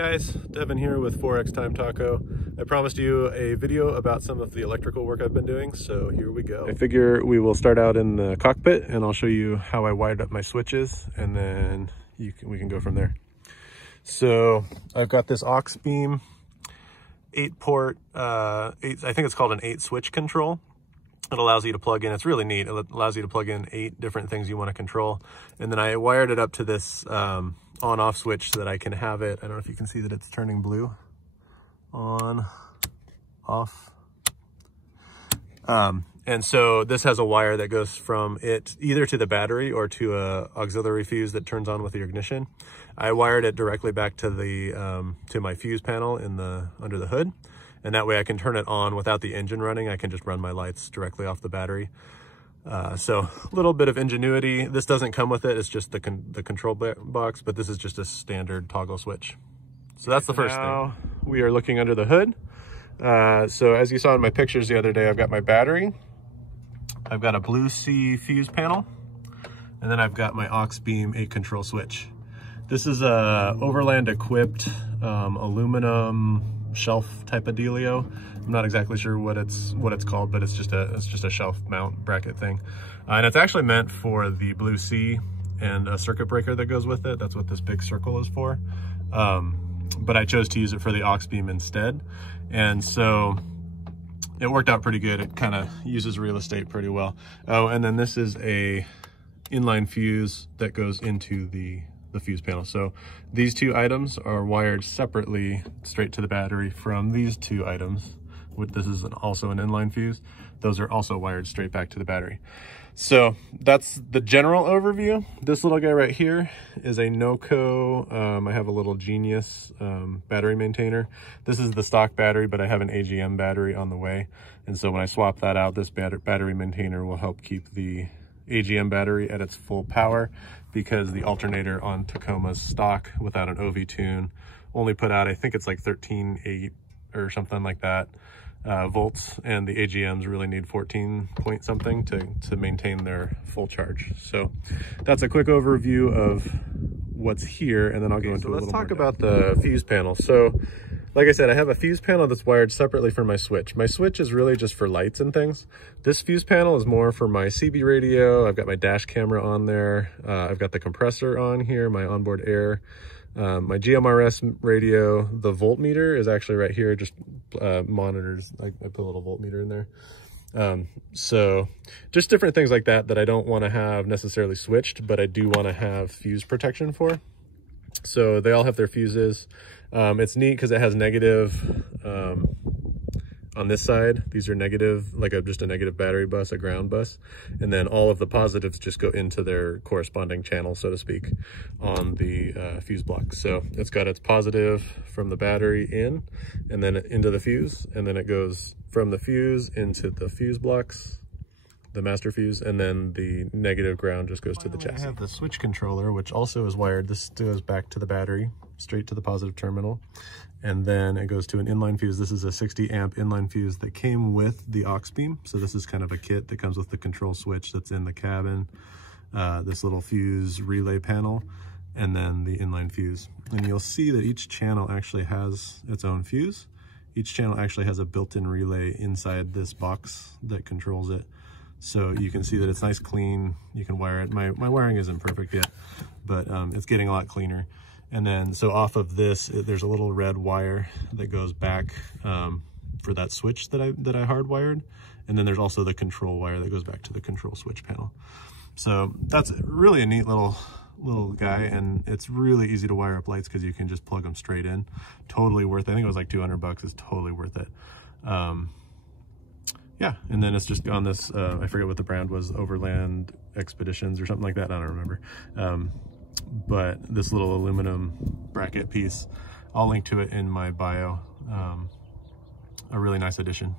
guys, Devin here with 4XTIME Taco. I promised you a video about some of the electrical work I've been doing, so here we go. I figure we will start out in the cockpit and I'll show you how I wired up my switches, and then we can go from there. So I've got this aux beam 8-port, I think it's called an 8-switch control. It allows you to plug in, it's really neat, it allows you to plug in 8 different things you want to control. And then I wired it up to this on-off switch so that I can have it, I don't know if you can see that it's turning blue. On, off. And so this has a wire that goes from it either to the battery or to a auxiliary fuse that turns on with the ignition. I wired it directly back to the to my fuse panel in under the hood, and that way I can turn it on without the engine running. I can just run my lights directly off the battery. So a little bit of ingenuity. This doesn't come with it, it's just the control box, but this is just a standard toggle switch. So that's the first thing. Now we are looking under the hood. So as you saw in my pictures the other day, I've got my battery, I've got a blue C fuse panel, and then I've got my aux beam 8 control switch. This is a Overland equipped aluminum shelf type of dealio. I'm not exactly sure what it's called, but it's just a shelf mount bracket thing. And it's actually meant for the blue C and a circuit breaker that goes with it. That's what this big circle is for. But I chose to use it for the aux beam instead. And so it worked out pretty good. It kind of uses real estate pretty well. Oh, and then this is a inline fuse that goes into the fuse panel. So these two items are wired separately straight to the battery from these two items. This is also an inline fuse. Those are also wired straight back to the battery. So that's the general overview. This little guy right here is a NOCO. I have a little Genius battery maintainer. This is the stock battery, but I have an AGM battery on the way. And so when I swap that out, this battery maintainer will help keep the AGM battery at its full power, because the alternator on Tacoma's stock without an OV tune only put out, I think it's like 13.8 or something like that. Volts, and the AGMs really need 14 point something to maintain their full charge. So that's a quick overview of what's here, and then I'll go into a little more. Let's talk about the fuse panel. So like I said, I have a fuse panel that's wired separately from my switch. My switch is really just for lights and things. This fuse panel is more for my CB radio. I've got my dash camera on there. I've got the compressor on here, my onboard air. My GMRS radio, the voltmeter is actually right here, just monitors. I put a little voltmeter in there. So just different things like that I don't want to have necessarily switched, but I do want to have fuse protection for. So they all have their fuses. It's neat because it has negative on this side. These are negative, like just a negative battery bus, a ground bus, and then all of the positives just go into their corresponding channel, so to speak, on the fuse block. So it's got its positive from the battery in, and then into the fuse, and then it goes from the fuse into the fuse blocks, the master fuse, and then the negative ground just goes to the chassis. I have the switch controller, which also is wired. This goes back to the battery, straight to the positive terminal, and then it goes to an inline fuse. This is a 60 amp inline fuse that came with the aux beam. So this is kind of a kit that comes with the control switch that's in the cabin, this little fuse relay panel, and then the inline fuse. And you'll see that each channel actually has its own fuse. Each channel actually has a built-in relay inside this box that controls it. So you can see that it's nice, clean. You can wire it. My wiring isn't perfect yet, but it's getting a lot cleaner. And then, so off of this, there's a little red wire that goes back for that switch that I hardwired. And then there's also the control wire that goes back to the control switch panel. So that's really a neat little guy, and it's really easy to wire up lights because you can just plug them straight in. Totally worth it. I think it was like 200 bucks. It's totally worth it. Yeah, and then it's just on this, I forget what the brand was, Overland Expeditions or something like that, I don't remember. But this little aluminum bracket piece, I'll link to it in my bio. A really nice addition.